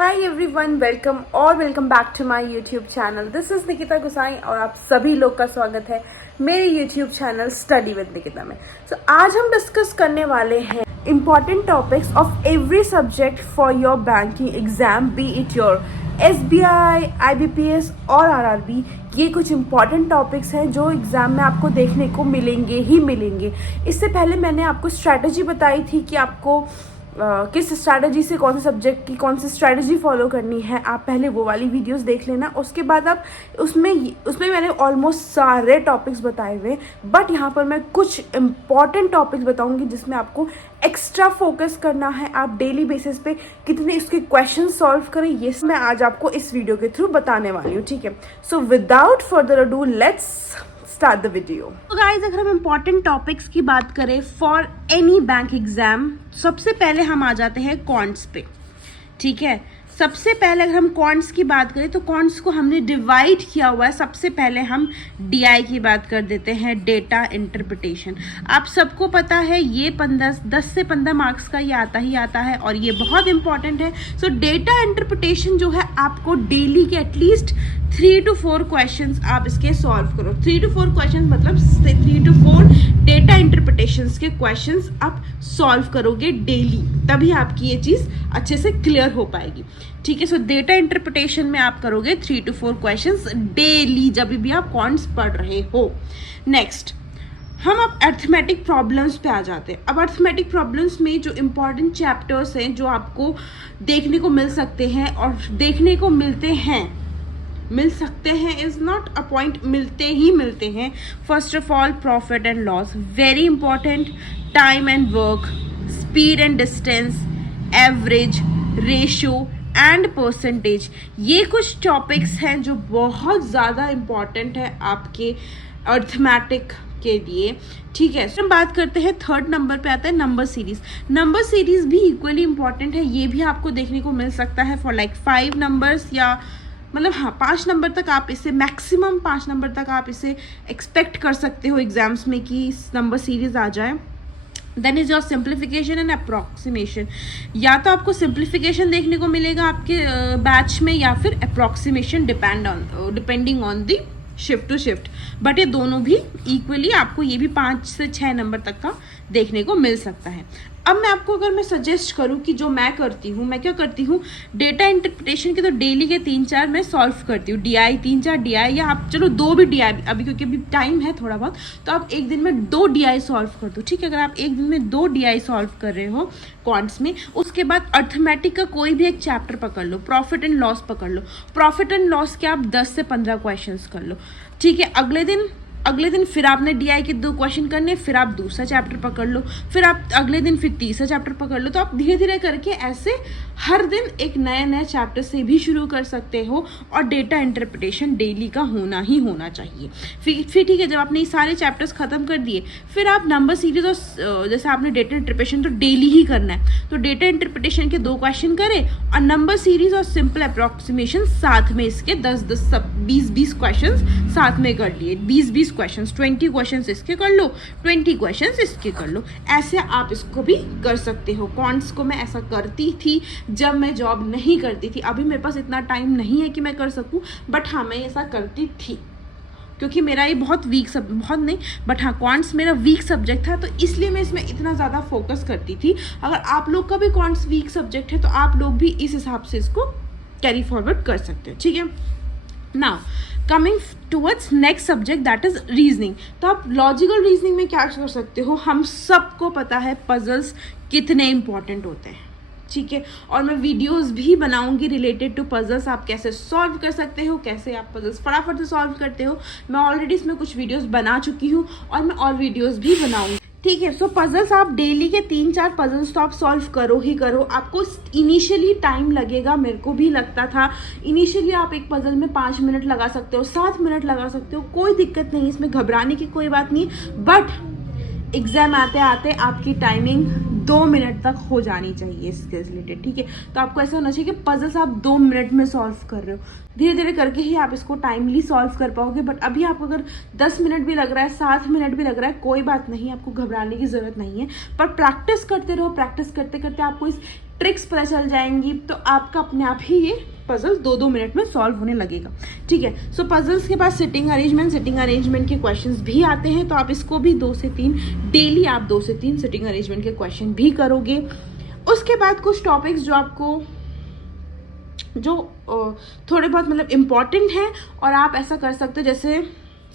Hi everyone, welcome back to my YouTube channel. This is Nikita Gusain और आप सभी लोग का स्वागत है मेरे YouTube channel study with Nikita में। आज हम डिस्कस करने वाले हैं important topics of every subject for your banking exam, be it your SBI, IBPS और RRB। ये कुछ important topics हैं जो एग्ज़ाम में आपको देखने को मिलेंगे ही मिलेंगे। इससे पहले मैंने आपको स्ट्रैटेजी बताई थी कि आपको किस स्ट्रैटेजी से कौन से सब्जेक्ट की कौन सी स्ट्रैटेजी फॉलो करनी है। आप पहले वो वाली वीडियोस देख लेना, उसके बाद आप उसमें मैंने ऑलमोस्ट सारे टॉपिक्स बताए हुए, बट यहाँ पर मैं कुछ इम्पॉर्टेंट टॉपिक्स बताऊंगी जिसमें आपको एक्स्ट्रा फोकस करना है। आप डेली बेसिस पे कितने उसके क्वेश्चन सॉल्व करें, ये मैं आज आपको इस वीडियो के थ्रू बताने वाली हूँ, ठीक है। So without further ado let's start the video. तो गाइस, अगर हम इम्पॉर्टेंट टॉपिक्स की बात करें फॉर एनी बैंक एग्जाम, सबसे पहले हम आ जाते हैं कॉन्ट्स पे, ठीक है। सबसे पहले अगर हम कॉन्ट्स की बात करें तो कॉन्ट्स को हमने डिवाइड किया हुआ है। सबसे पहले हम डीआई की बात कर देते हैं, डेटा इंटरप्रिटेशन। आप सबको पता है ये 10 से 15 मार्क्स का ये आता ही आता है और ये बहुत इंपॉर्टेंट है। सो डेटा इंटरप्रिटेशन जो है आपको डेली के एटलीस्ट 3 to 4 क्वेश्चंस आप इसके सॉल्व करो। 3 to 4 क्वेश्चन मतलब 3 to 4 डेटा इंटरप्रिटेशंस के क्वेश्चंस आप सॉल्व करोगे डेली, तभी आपकी ये चीज़ अच्छे से क्लियर हो पाएगी, ठीक है। सो डेटा इंटरप्रिटेशन में आप करोगे 3 to 4 क्वेश्चंस डेली जब भी आप कॉन्ट्स पढ़ रहे हो। नेक्स्ट हम अब अर्थमेटिक प्रॉब्लम्स पे आ जाते हैं। अब अर्थमेटिक प्रॉब्लम्स में जो इम्पोर्टेंट चैप्टर्स हैं जो आपको देखने को मिल सकते हैं और देखने को मिल सकते हैं इज नॉट अ पॉइंट, मिलते हैं। First of all profit and loss, very important. Time and work, speed and distance, average, ratio and percentage, ये कुछ टॉपिक्स हैं जो बहुत ज़्यादा इम्पॉर्टेंट है आपके अर्थमेटिक के लिए, ठीक है। हम बात करते हैं थर्ड नंबर पे आता है नंबर सीरीज। नंबर सीरीज भी इक्वली इम्पॉर्टेंट है, ये भी आपको देखने को मिल सकता है फॉर लाइक 5 नंबर्स या मतलब 5 नंबर तक आप इसे मैक्सिमम 5 नंबर तक आप इसे एक्सपेक्ट कर सकते हो एग्जाम्स में कि नंबर सीरीज आ जाए। Then is your simplification and approximation. या तो आपको सिंप्लीफिकेशन देखने को मिलेगा आपके बैच में या फिर approximation, depending on the shift to shift, but ये दोनों भी इक्वली आपको ये भी 5 से 6 नंबर तक का देखने को मिल सकता है। अब मैं आपको अगर मैं सजेस्ट करूं कि जो मैं करती हूँ, मैं क्या करती हूँ, डेटा इंटरप्रिटेशन के तो डेली के 3-4 मैं सॉल्व करती हूँ। डीआई 3-4 डीआई या आप चलो 2 भी डीआई अभी, क्योंकि अभी टाइम है थोड़ा बहुत, तो आप एक दिन में 2 डीआई सॉल्व कर दो, ठीक है। अगर आप एक दिन में 2 डीआई सॉल्व कर रहे हो कॉन्ट्स में, उसके बाद अर्थमेटिक का कोई भी एक चैप्टर पकड़ लो, प्रॉफिट एंड लॉस पकड़ लो। प्रॉफिट एंड लॉस के आप 10 से 15 क्वेश्चन कर लो, ठीक है। अगले दिन फिर आपने डीआई के 2 क्वेश्चन करने, फिर आप दूसरा चैप्टर पकड़ लो, फिर आप अगले दिन फिर तीसरा चैप्टर पकड़ लो। तो आप धीरे धीरे करके ऐसे हर दिन एक नए चैप्टर से भी शुरू कर सकते हो और डेटा इंटरप्रिटेशन डेली का होना ही होना चाहिए। फिर ठीक है, जब आपने ये सारे चैप्टर्स खत्म कर दिए, फिर आप नंबर सीरीज और जैसे आपने डेटा इंटरप्रिटेशन तो डेली ही करना है, तो डेटा इंटरप्रिटेशन के 2 क्वेश्चन करें और नंबर सीरीज और सिंपल अप्रॉक्सीमेशन साथ में इसके 10-10 सब 20-20 क्वेश्चन साथ में कर लिए। 20-20 क्वेश्चंस, 20 क्वेश्चंस इसके कर लो, 20 क्वेश्चंस इसके कर लो। ऐसे आप इसको भी कर सकते हो। कॉन्ट्स को मैं ऐसा करती थी जब मैं जॉब नहीं करती थी। अभी मेरे पास इतना टाइम नहीं है कि मैं कर सकूं, बट हाँ मैं ऐसा करती थी क्योंकि मेरा ये बहुत कॉन्ट्स मेरा वीक सब्जेक्ट था, तो इसलिए मैं इसमें इतना ज़्यादा फोकस करती थी। अगर आप लोग का भी कॉन्ट्स वीक सब्जेक्ट है तो आप लोग भी इस हिसाब से इसको कैरी फॉरवर्ड कर सकते हो, ठीक है। Now coming towards next subject that is reasoning. तो आप लॉजिकल रीजनिंग में क्या कर सकते हो, हम सबको पता है पजल्स कितने इंपॉर्टेंट होते हैं, ठीक है। और मैं वीडियोस भी बनाऊंगी रिलेटेड टू पजल्स, आप कैसे सॉल्व कर सकते हो, कैसे आप पजल्स फटाफट से सॉल्व करते हो। मैं ऑलरेडी इसमें कुछ वीडियोस बना चुकी हूँ और मैं और वीडियोस भी बनाऊंगी, ठीक है। सो पजल्स आप डेली के 3-4 पजल्स तो आप सॉल्व करो ही करो। आपको इनिशियली टाइम लगेगा, मेरे को भी लगता था इनिशियली। आप एक पजल में 5 मिनट लगा सकते हो, 7 मिनट लगा सकते हो, कोई दिक्कत नहीं, इसमें घबराने की कोई बात नहीं। बट एग्जाम आते आते आपकी टाइमिंग 2 मिनट तक हो जानी चाहिए इसके रिलेटेड, ठीक है। तो आपको ऐसा होना चाहिए कि पजल्स आप 2 मिनट में सॉल्व कर रहे हो, धीरे धीरे करके ही आप इसको टाइमली सॉल्व कर पाओगे। बट अभी आपको अगर 10 मिनट भी लग रहा है, 7 मिनट भी लग रहा है, कोई बात नहीं, आपको घबराने की ज़रूरत नहीं है। पर प्रैक्टिस करते रहो, प्रैक्टिस करते करते आपको इस ट्रिक्स पता चल जाएंगी, तो आपका अपने आप ही ये पजल 2-2 मिनट में सॉल्व होने लगेगा, ठीक है। सो पजल्स के बाद सिटिंग अरेंजमेंट के क्वेश्चंस भी आते हैं, तो आप इसको भी 2 से 3 डेली आप 2 से 3 सिटिंग अरेंजमेंट के क्वेश्चन भी करोगे। उसके बाद कुछ टॉपिक्स जो आपको थोड़े बहुत मतलब इम्पॉर्टेंट हैं और आप ऐसा कर सकते हो, जैसे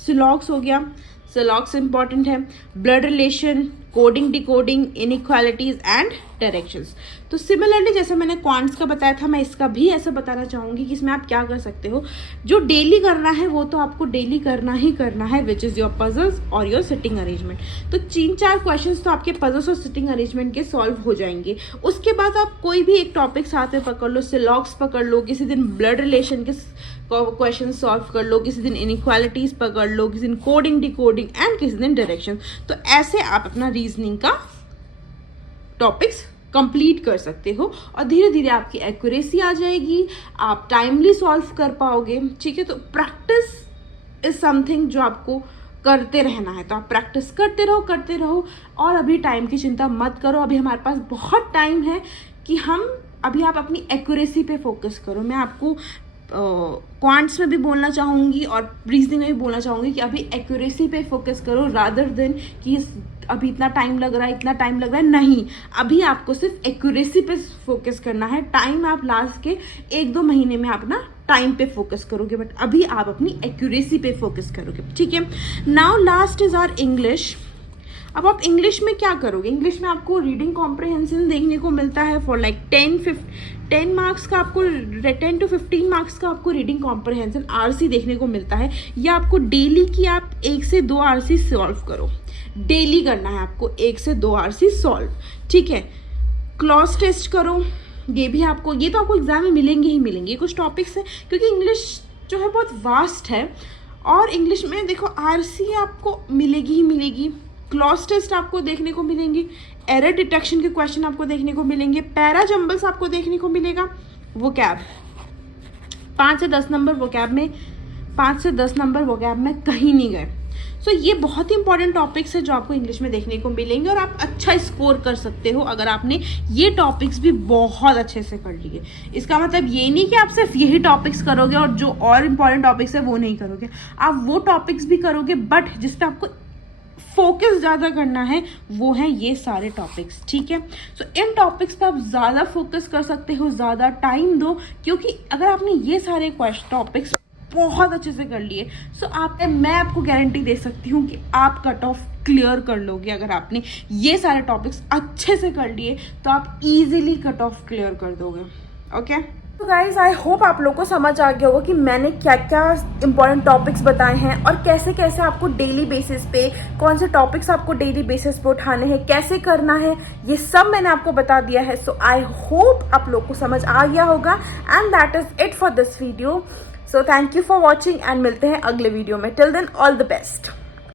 सिलॉग्स हो गया, सिलॉग्स इम्पॉर्टेंट है, blood relation, coding decoding, inequalities and directions. तो सिमिलरली जैसे मैंने क्वांट्स का बताया था, मैं इसका भी ऐसा बताना चाहूँगी कि इसमें आप क्या कर सकते हो। जो डेली करना है वो तो आपको डेली करना ही करना है, विच इज़ योर पजल्स और योर सिटिंग अरेंजमेंट। तो 3-4 क्वेश्चंस तो आपके पजल्स और सिटिंग अरेंजमेंट के सॉल्व हो जाएंगे। उसके बाद आप कोई भी एक टॉपिक साथ में पकड़ लो, सिलॉग्स पकड़ लो, किसी दिन ब्लड रिलेशन के क्वेश्चन सॉल्व कर लो, किसी दिन इनइक्वालिटीज पकड़ लो, किसी दिन कोडिंग डिकोडिंग एंड किसी दिन डायरेक्शन। तो ऐसे आप अपना रीजनिंग का टॉपिक्स कंप्लीट कर सकते हो और धीरे धीरे आपकी एक्यूरेसी आ जाएगी, आप टाइमली सॉल्व कर पाओगे, ठीक है। तो प्रैक्टिस इज समथिंग जो आपको करते रहना है, तो आप प्रैक्टिस करते रहो और अभी टाइम की चिंता मत करो। अभी हमारे पास बहुत टाइम है कि अभी आप अपनी एक्यूरेसी पे फोकस करो। मैं आपको क्वांट्स में भी बोलना चाहूँगी और रीजनिंग में भी बोलना चाहूँगी कि अभी एक्यूरेसी पे फोकस करो, रादर देन कि अभी इतना टाइम लग रहा है, नहीं, अभी आपको सिर्फ एक्यूरेसी पे फोकस करना है। टाइम आप लास्ट के 1-2 महीने में अपना टाइम पे फोकस करोगे, बट अभी आप अपनी एक्यूरेसी पे फोकस करोगे, ठीक है। Now last is our English. अब आप इंग्लिश में क्या करोगे? इंग्लिश में आपको रीडिंग कॉम्प्रहेंशन देखने को मिलता है फॉर लाइक 10 मार्क्स का, आपको 10 to 15 मार्क्स का आपको रीडिंग कॉम्प्रहेंशन आरसी देखने को मिलता है। या आपको डेली की आप 1 से 2 आरसी सॉल्व करो, डेली करना है आपको 1 से 2 आरसी सॉल्व, ठीक है। क्लॉज टेस्ट करो, ये तो आपको एग्जाम में मिलेंगे ही मिलेंगे। कुछ टॉपिक्स हैं क्योंकि इंग्लिश जो है बहुत वास्ट है और इंग्लिश में देखो आरसी आपको मिलेगी ही मिलेगी, क्लॉज टेस्ट आपको देखने को मिलेंगी, एरर डिटेक्शन के क्वेश्चन आपको देखने को मिलेंगे, पैरा जंबल्स आपको देखने को मिलेगा, वोकैब 5 से 10 नंबर वोकैब में कहीं नहीं गए। सो ये बहुत ही इंपॉर्टेंट टॉपिक्स है जो आपको इंग्लिश में देखने को मिलेंगे और आप अच्छा स्कोर कर सकते हो अगर आपने ये टॉपिक्स भी बहुत अच्छे से कर लिए। इसका मतलब ये नहीं कि आप सिर्फ यही टॉपिक्स करोगे और जो और इम्पॉर्टेंट टॉपिक्स है वो नहीं करोगे, आप वो टॉपिक्स भी करोगे, बट जिस पे आपको फोकस ज़्यादा करना है वो है ये सारे टॉपिक्स, ठीक है। सो इन टॉपिक्स पे आप ज़्यादा फोकस कर सकते हो, ज़्यादा टाइम दो, क्योंकि अगर आपने ये सारे टॉपिक्स बहुत अच्छे से कर लिए मैं आपको गारंटी दे सकती हूँ कि आप कट ऑफ क्लियर कर लोगे। अगर आपने ये सारे टॉपिक्स अच्छे से कर लिए तो आप इजीली कट ऑफ क्लियर कर दोगे, ओके। तो गाइज आई होप आप लोगों को समझ आ गया होगा कि मैंने क्या क्या इंपॉर्टेंट टॉपिक्स बताए हैं और कैसे कैसे आपको डेली बेसिस पे कौन से टॉपिक्स आपको डेली बेसिस पे उठाने हैं, कैसे करना है, ये सब मैंने आपको बता दिया है। सो आई होप आप लोग को समझ आ गया होगा and that is it for this video. So thank you for watching and मिलते हैं अगले वीडियो में। Till then all the best.